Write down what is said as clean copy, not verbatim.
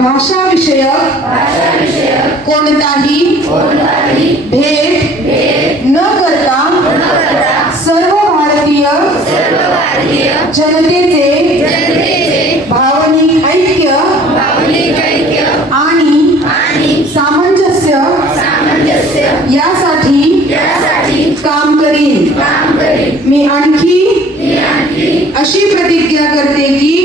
भाषा विषयक कोणताही भेद न करता सर्व भारतीय जनतेचे भावनिक ऐक्य आणि सामंजस्य यासाठी काम करीन. मी आणखी अशी प्रतिज्ञा करते की